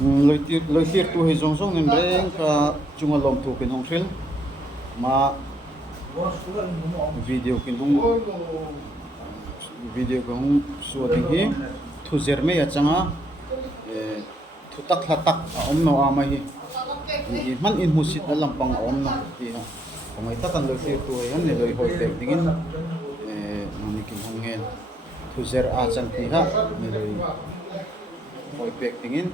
lôi tiệt tu hay zong zong nem reng ka chunga lom thu kin hong thil ma video kin hong video ko hong suwa ding hi thu zer me ya changa thu tak hlatak om no ama hi i man in musit na lampang om no ti ha ngai ta kan lôi tiệt tu hay han ne loi hoi pek dingin mani kin hong hen thu zer a chan ti ha ne loi hoi pek dingin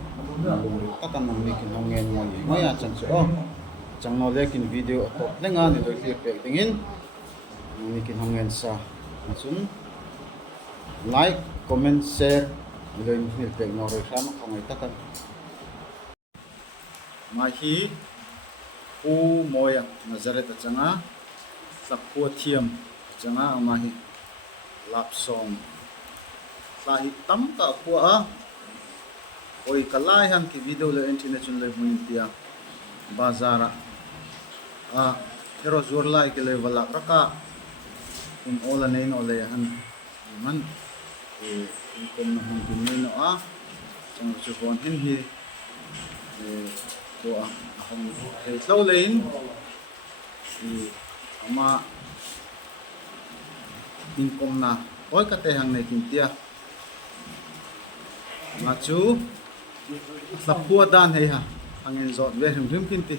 takan nang ni kin hongen moi a chan chu chang no le kin video top lenga ni loi pek dingin ni kin hongen sa chun like comment share ni loi ni pek no roi kham khongai takan ma hi u Mawia Nazareth changa sakua thiam changa ma hi lap song lahi tam ta kwa oi kalai han ki video le internet chun le mun tia bazara a hero zur lai ke le wala raka in ola nei no le han man in kom na hon kin nei no a chang chu bon hin hi to a hon he tlo le in ama in kom na oi ka te hang nei kin tia ma chu sapua dan hei ha angin zot ve hrim kin ti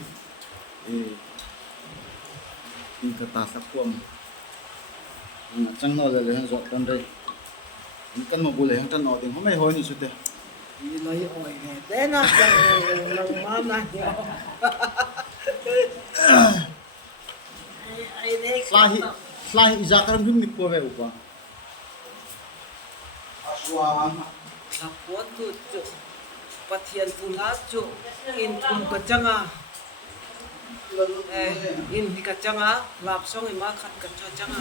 in ka ta sapua na chang no le han zot kan rei in kan mo bule han tan no ding homai hoi ni su te Ni nói ôi nghe thế nào chẳng lòng má này ai đây slahi izakaram hrim ni po ve upa Sapua tu tu Pathian tu la tu in kacanga in kacanga lap song ma khat kacanga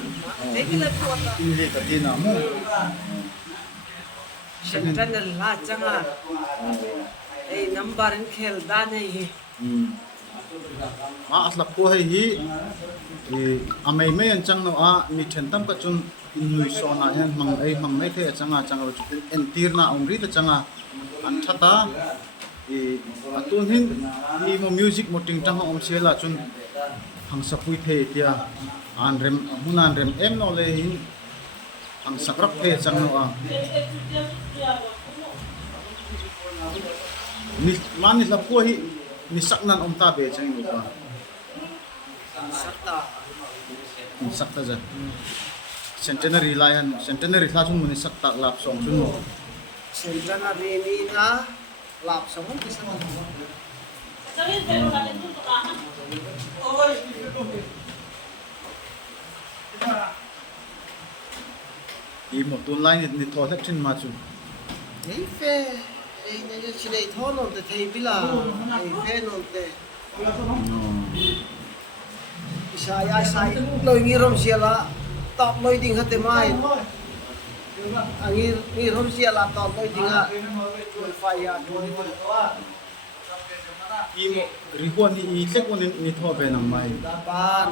thế cái là puata in le ka ti na mo Sentran la changa number in khel da nei ma asla po hei hi amei me an chang no a mi then tam ka chun in nui so na yan mang mai the changa ro chu en tir na omri ta changa an thata atun hin ni mo music mo ting tang om sela chun hang sapui the tia an rem hunan rem em no le hin hang sakrak the chang no a ni man la po hi ni saknan om ta be chang no pa sakta ja centenary lion centenary tha chung ni sakta lap song chun mo Centenary ni na lap song ki sa i mo tun line ni tho thak thin ma chu ei fe ei ne chi dei thon on te thei bila ei fe non te Isaya sai loi ngirom siala top loi ding hate mai angir ngirom siala top loi dinga faya i mo rihon ni tlek on ni tho be nang mai pan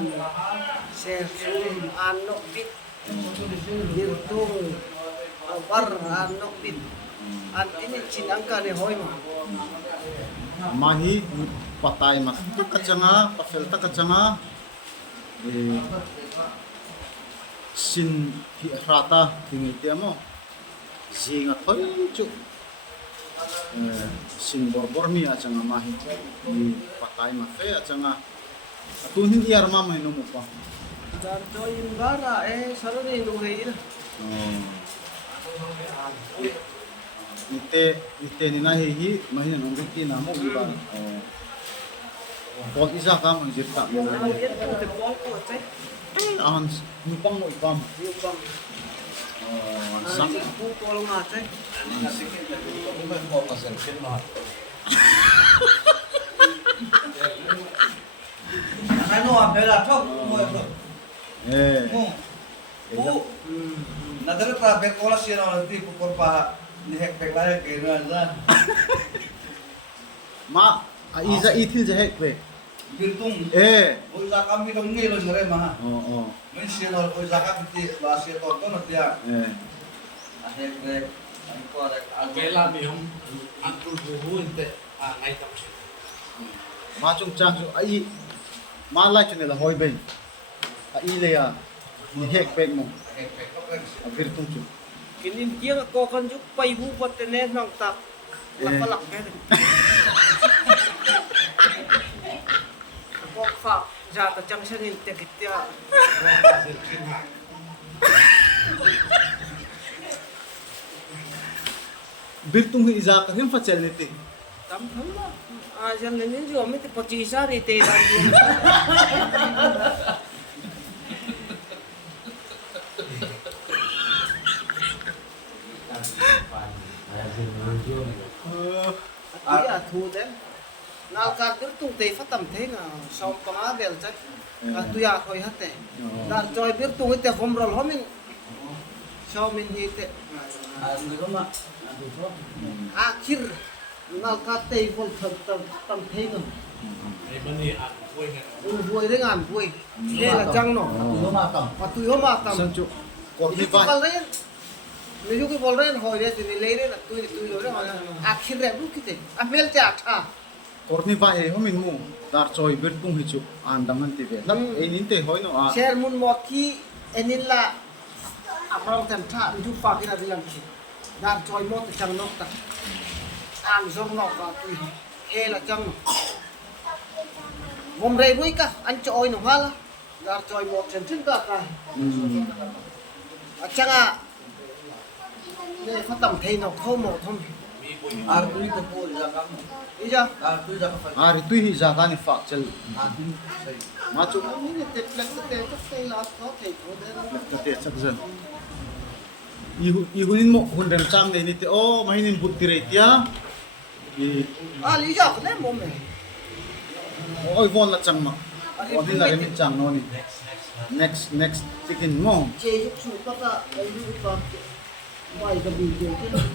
se sum ano bit dirtung war ano bit an ini cinangka ne hoi ma ma hi patai ma ka changa pa fel ta ka changa sin hi rata tingi te mo zinga thoi chu sin borbor mi a changa ma hi patai ma fe a changa tu hin yar ma mai no mo pa dan join bara sarone no heira ite ni na hi ma hin no ti na mo gi ba Pol isa ka mo jirta mo te pol ko te an nupang mo ipam yubang sang ku pol nga te Ano apela thok mo thok. Mo. O. Nadar pra be kola sino di pukor pa ni hek pek la ke na. ma a iza ithil je hek pe Birtung. O za kam mi dong ni lo sore ma. Men sino o za ka ti la si to to no tia. A hek pek Aquela mesmo, a tudo ruim, a ma chung chang chu ai ma lai chu ne la hoi bei ai le ya ni hek pek mo a vir tung chu kinin kia ko kan juk pai hu pat ne nong tak la palak ke ko fa ja ta chang sangin te kitya vir tung hi za ka him fa chel ni ti tam thum ma a jan ne nin jo mi te pochi sa ri te dan ya thu den nào cả cứ tung tê phát tầm thế nào sau có má về chắc tu ya thôi hết tệ đã chơi biết tung cái tê hôm rồi hôm mình sau mình đi tệ akhir nào cả tê vol thật tầm thế nào vui đấy ngàn vui thế là chăng nó mà tụi hôm mà tầm sang chu ko thì hi vai cái đấy nếu cái bol đấy hồi đấy thì lấy đấy là tụi rồi đó akhir đấy lúc cái anh mel chả thà Orni vai ho min mu dar choi bir tung hi chu an dang an ti ve lam e nin te hoi no a share mun mo ki enilla aprang tan tha ju fa ki na dilam ki dar choi mo ta chang nok ta an zong nok ka tu he la chang vom re bui ka an choi no hala dar choi mo chen chen ka ka a changa ne fa tam thei no thau mo thom Artui ke po ja kam. ija Artui ja ka fa. ari tu hi za ka ni fa chel Artui sai. ma chu ni te plek te te la tho thei tho de te sak zan i hunin mo hun rem chang de ni te o ma hinin but ti re tia i a li ja ko le mo me oi von la chang ma o din la rem chang no ni next chicken mo chế giúp chủ các cái lưu còn vài cái bị tiền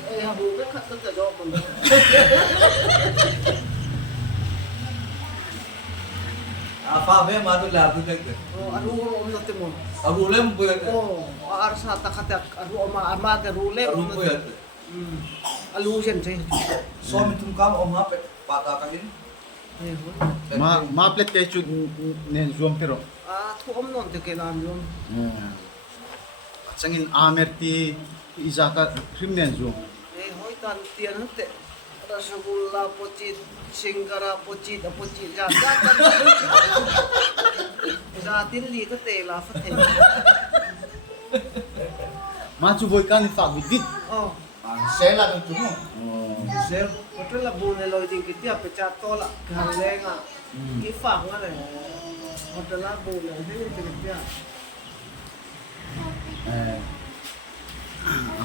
cái hàng hồ cái khát tất do còn Fa be ma tu la tu tek. aru om na temo Abu lem bu ya. ar sa ta khata aru ama ke rule Abu bu ya. alu jen chế So mi tum kam om ha pe pata ka hin. ma plate te chu nen zoom pero thu om non te ke nam yom changin amer ti iza ka khrim nen zoom hoi tan tiền hết tệ rasgulla pochit singara pochit ja ja tin li ka te la fa the ma chu boy kan fa bit Se la tu tu mo. Sir, hotel la bune lo ding kitia pe cha to la kan lenga. Ki fa nga le. Hotel la bune he ni kitia.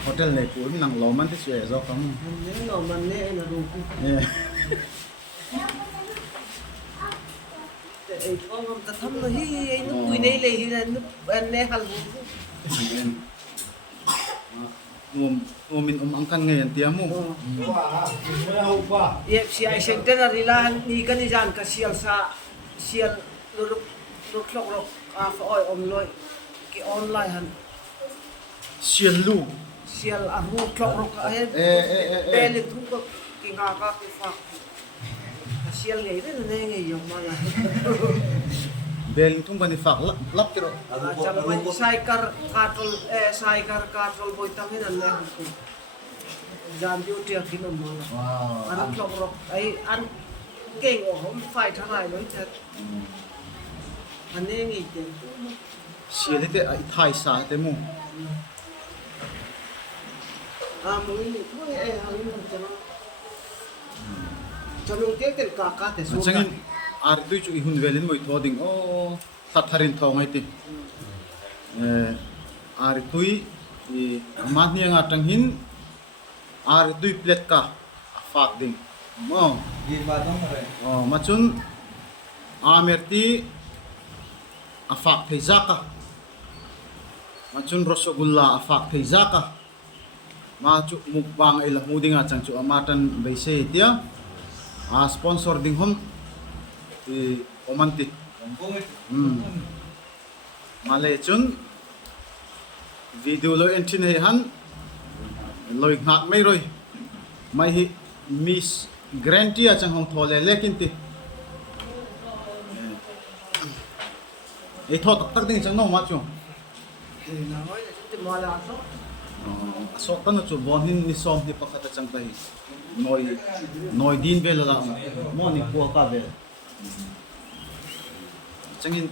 hotel này cũng nang lo man ti swe zo kam Ni no man ne na ru ku. Te ai ko ngam ta tham lo hi ai nu kui nei le hi na nu ne hal bu. min angkan ngayon tiamu Ye si ai center na rilan ni kan jan ka sial sa sial lu klok rok a fa oi om loi ki online han sialu sial a ru klok rok a he pele thu ko ki nga ka ki fa sial ngai re ne ngai yom ma la bel tung bani fak lap kiro chalo mai sai kar katrol boy tang hin ne ko jan duty a kin ma la an klok rok ai an keng o hom fight tharai loi chat an ne ngai te sialite ai thai sa te mu mo ni thoi ai hang ni chalo chalo te tel ka te so changin ar du chu hun velin moi thoding o thatharin thongai ti ar tui i mahni nga tanghin ar dui plate ka fak ding mo Di ma dong re. machun amerti afak theizaka machun rosogulla afak theizaka ma chu mukbang ila mudinga changchu amatan beise tia a sponsor ding hom i omanti Bong it. male chun video lo entry nei han loi ngak mai roi mai hi miss guarantee achang hong thole lekin ti e tho tak tak ding chang no ma chu Na hoi na ti mo la so. so kan chu bon hin ni som ni pakhat chang tai noi din vel la mo ni ko ka vel changin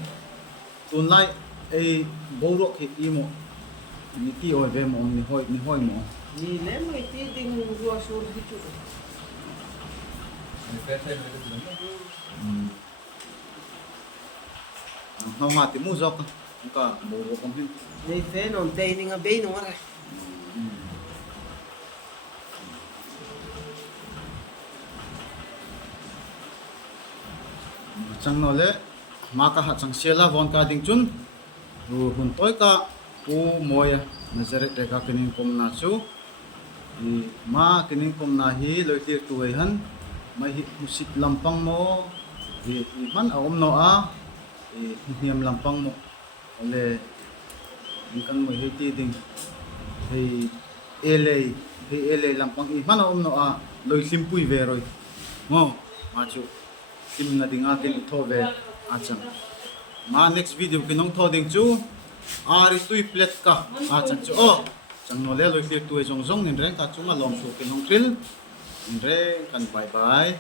tun lai e borok hi imo ni ti oi ve mo ni hoi mo Ni le mai ti ding ruwa sur di chu. no ma ti mu zok ka borok kom hin Ni fe non te ni nga be no ra. chang no le ma ka ha chang sela von ka ding chun ru hun toy ka pu Mawia Nazareth reka kinin kom na chu i ma kinin kom na hi loi tir tu ai han mai hi musit lampang mo i man a om no a i hiam lampang mo le kan mo hi ti ding hei ele lampang i man a om no a loi hlim pui ve roi ngo ma chu hlim na ding a tin tho ve a chang ma next video kinong tho ding chu ari tui plate ka a chang chu o chang no le loi tir tu ai jong jong nin reng ka chu ma lom su kinong tril nin re kan bye bye